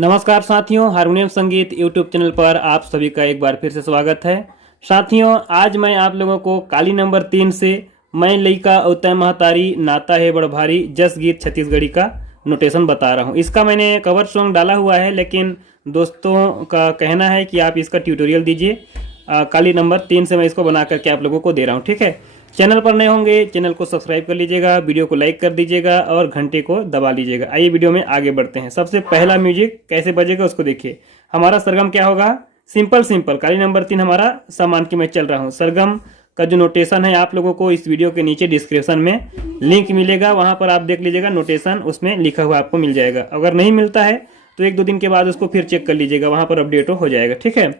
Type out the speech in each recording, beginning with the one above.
नमस्कार साथियों, हारमोनियम संगीत यूट्यूब चैनल पर आप सभी का एक बार फिर से स्वागत है। साथियों, आज मैं आप लोगों को काली नंबर 3 से मैं लइका अवतय महतारी नाता है बड़ भारी जस गीत छत्तीसगढ़ी का नोटेशन बता रहा हूँ। इसका मैंने कवर सॉन्ग डाला हुआ है, लेकिन दोस्तों का कहना है कि आप इसका ट्यूटोरियल दीजिए। काली नंबर 3 से मैं इसको बना करके आप लोगों को दे रहा हूँ। ठीक है, चैनल पर नए होंगे चैनल को सब्सक्राइब कर लीजिएगा, वीडियो को लाइक कर दीजिएगा और घंटे को दबा लीजिएगा। आइए वीडियो में आगे बढ़ते हैं। सबसे पहला म्यूजिक कैसे बजेगा उसको देखिए। हमारा सरगम क्या होगा, सिंपल काली नंबर 3 हमारा सामान की मैं चल रहा हूँ। सरगम का जो नोटेशन है आप लोगों को इस वीडियो के नीचे डिस्क्रिप्शन में लिंक मिलेगा, वहां पर आप देख लीजिएगा, नोटेशन उसमें लिखा हुआ आपको मिल जाएगा। अगर नहीं मिलता है तो 1-2 दिन के बाद उसको फिर चेक कर लीजिएगा, वहां पर अपडेट हो जाएगा। ठीक है,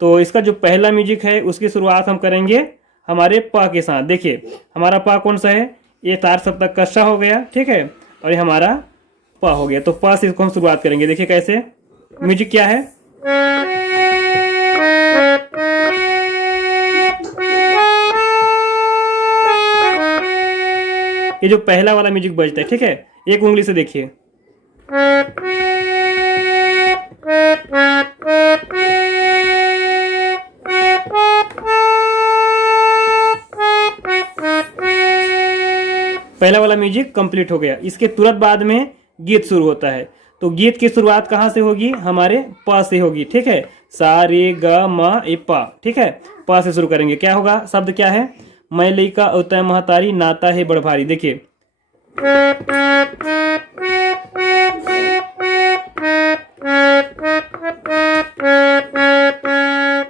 तो इसका जो पहला म्यूजिक है उसकी शुरुआत हम करेंगे हमारे पा के साथ। देखिए हमारा पा कौन सा है, ये तार सप्तक का सा हो गया। ठीक है, और ये हमारा पा हो गया। तो पा से इसको हम शुरुआत करेंगे। देखिए कैसे, म्यूजिक क्या है, ये जो पहला वाला म्यूजिक बजता है। ठीक है, एक उंगली से देखिए, पहला वाला म्यूजिक कंप्लीट हो गया। इसके तुरंत बाद में गीत शुरू होता है। तो गीत की शुरुआत कहाँ से होगी, हमारे प से होगी। ठीक है, सा रे ग म ए पा। ठीक है, प से शुरू करेंगे। क्या होगा, शब्द क्या है, मैं लइका अवतय महतारी नाता है बड़ भारी। देखिए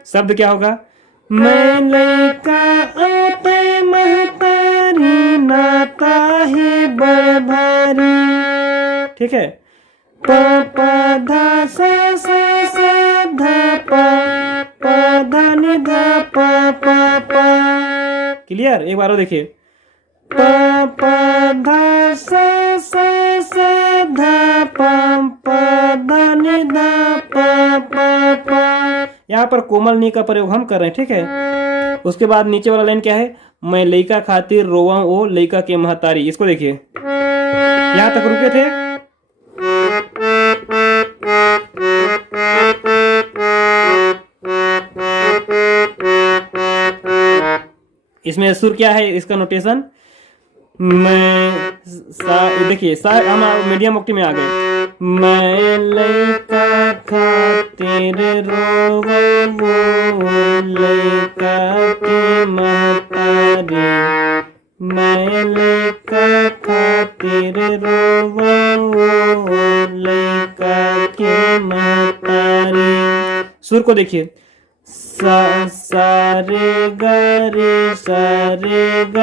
शब्द क्या होगा, मैं लइका अवतय महतारी नाता है बड़ भारी। ठीक है, प प ध सा सा सा ध प प ध नि ध प प प। क्लियर, एक बार और देखिए, प प ध सा सा सा ध प प ध नि ध प प प। यहाँ पर कोमल नी का प्रयोग हम कर रहे हैं। ठीक है, उसके बाद नीचे वाला लाइन क्या है, मैं लइका खातिर रोवा ओ लइका के महतारी। इसको देखिए, यहाँ तक रुके थे। इसमें सुर क्या है, इसका नोटेशन मैं सा। देखिए सा हम मीडियम ऑक्टेव में आ गए। मैं लइका खातिर रोवा ओ लइका के महतारी, मैं लइका खातिर रोवा ओ लइका के महतारी। सुर को देखिए, सा सा रे ग रे सा रे ग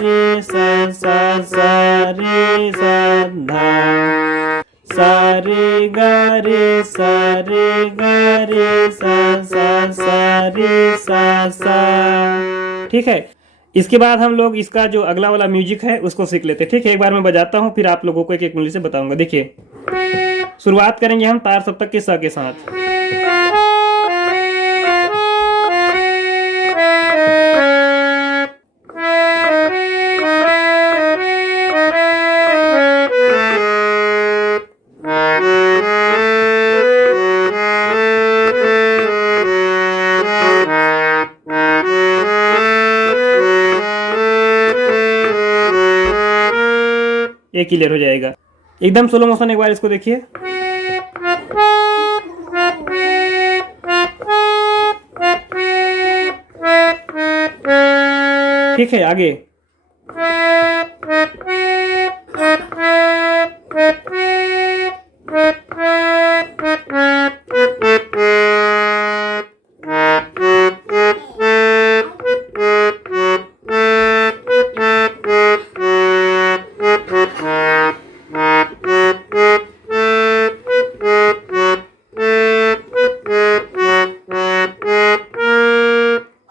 रे सा सा सा रे सा धा, सा रे ग रे सा रे ग रे सा सा सा रे सा सा। ठीक है, इसके बाद हम लोग इसका जो अगला वाला म्यूजिक है उसको सीख लेते हैं। ठीक है, एक बार मैं बजाता हूँ, फिर आप लोगों को एक एक उंगली से बताऊंगा। देखिए शुरुआत करेंगे हम तार सप्तक के सा के साथ। ये क्लियर हो जाएगा। एकदम स्लो मोशन, एक बार इसको देखिए। ठीक है, आगे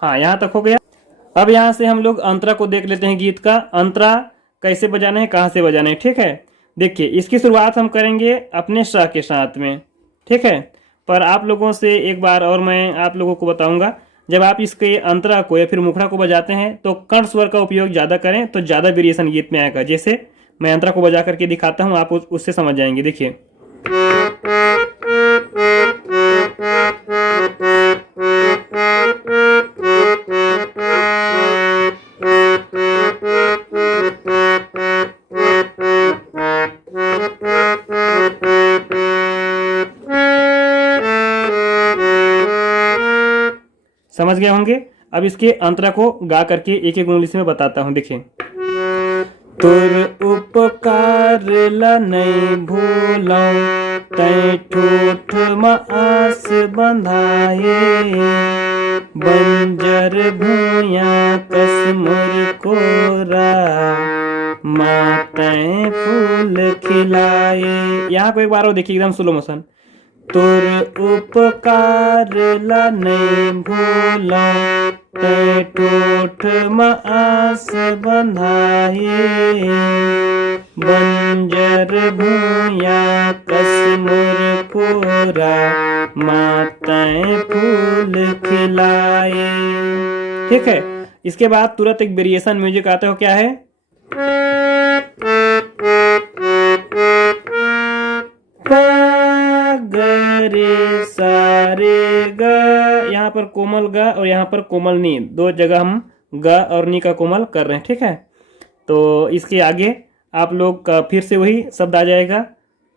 हाँ, यहाँ तक हो गया। अब यहाँ से हम लोग अंतरा को देख लेते हैं। गीत का अंतरा कैसे बजाना है, कहाँ से बजाना है। ठीक है, देखिए इसकी शुरुआत हम करेंगे अपने सा के साथ में। ठीक है, पर आप लोगों से एक बार और मैं आप लोगों को बताऊंगा, जब आप इसके अंतरा को या फिर मुखड़ा को बजाते हैं तो कर्ण स्वर का उपयोग ज़्यादा करें तो ज़्यादा वेरिएशन गीत में आएगा। जैसे मैं अंतरा को बजा करके दिखाता हूँ, आप उससे समझ जाएंगे। देखिए समझ गए होंगे। अब इसके अंतरा को गा करके एक एक उंगली से मैं बताता हूँ। देखिए, तुर उपकार ला नहीं भूलऊं, तै ठूठ म आस बंधाए, बंजर भूया कस मोर कोरा, मातै फूल खिलाए। यहाँ को एक बार और देखिए, एकदम स्लो मोशन। तुर उपकार ला नहीं भूलऊं, तै ठूठ म आस बंधाए, बंजर भूया कस मोर कोरा, मातै फूल खिलाए। ठीक है। इसके बाद तुरंत एक वेरिएशन म्यूजिक आता है, क्या है? रे सारे ग, यहाँ पर कोमल ग और यहाँ पर कोमल नी, दो जगह हम ग और नी का कोमल कर रहे हैं। ठीक है। तो इसके आगे आप लोग का फिर से वही शब्द आ जाएगा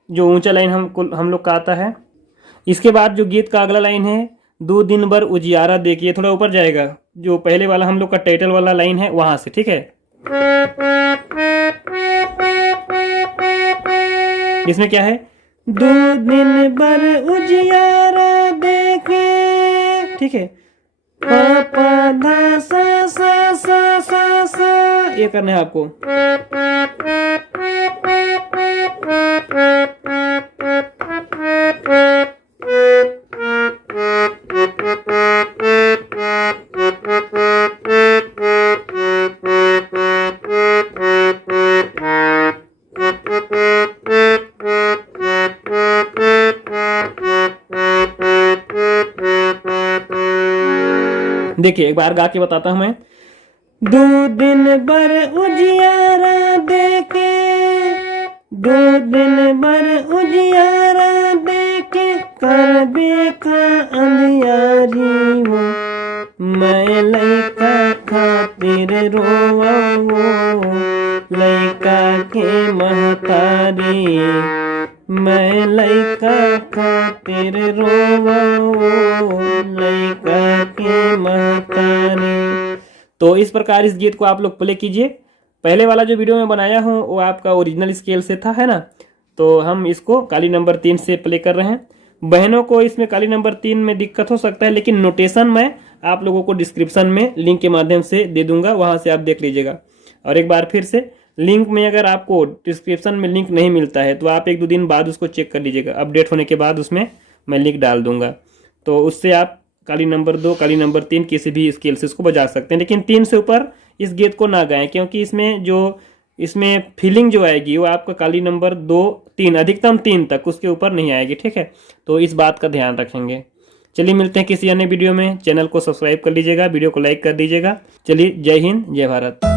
जो ऊंचा लाइन हम लोग का आता है। इसके बाद जो गीत का अगला लाइन है, दो दिन भर उजियारा देखिए, थोड़ा ऊपर जाएगा। जो पहले वाला हम लोग का टाइटल वाला लाइन है वहां से। ठीक है। इसमें क्या है? दो दिन भर उजियारा देखे। ठीक है। पापा धा सा सा सा सा सा, ये करना है आपको। देखिए, एक बार गा के बताता हूं मैं। दो दिन भर उजियारा देखे, दो दिन भर उजियारा देखे, कर बेखा अंधियारी हो, मैं लइका खातिर रोवा वो, लइका के महतारी, मैं लइका खातिर रोवा वो, लइका के महतारी। तो इस प्रकार इस गीत को आप लोग प्ले कीजिए। पहले वाला जो वीडियो में बनाया हूँ वो आपका ओरिजिनल स्केल से था, है ना। तो हम इसको काली नंबर 3 से प्ले कर रहे हैं। बहनों को इसमें काली नंबर 3 में दिक्कत हो सकता है, लेकिन नोटेशन मैं आप लोगों को डिस्क्रिप्शन में लिंक के माध्यम से दे दूंगा, वहां से आप देख लीजिएगा। और एक बार फिर से, लिंक में अगर आपको डिस्क्रिप्शन में लिंक नहीं मिलता है तो आप 1-2 दिन बाद उसको चेक कर लीजिएगा। अपडेट होने के बाद उसमें मैं लिंक डाल दूंगा, तो उससे आप काली नंबर 2, काली नंबर 3 किसी भी स्केल से इसको बजा सकते हैं। लेकिन 3 से ऊपर इस गीत को ना गाएं, क्योंकि इसमें फीलिंग जो आएगी वो आपका काली नंबर 2, 3, अधिकतम 3 तक, उसके ऊपर नहीं आएगी। ठीक है। तो इस बात का ध्यान रखेंगे। चलिए, मिलते हैं किसी अन्य वीडियो में। चैनल को सब्सक्राइब कर लीजिएगा, वीडियो को लाइक कर दीजिएगा। चलिए, जय हिंद, जय भारत।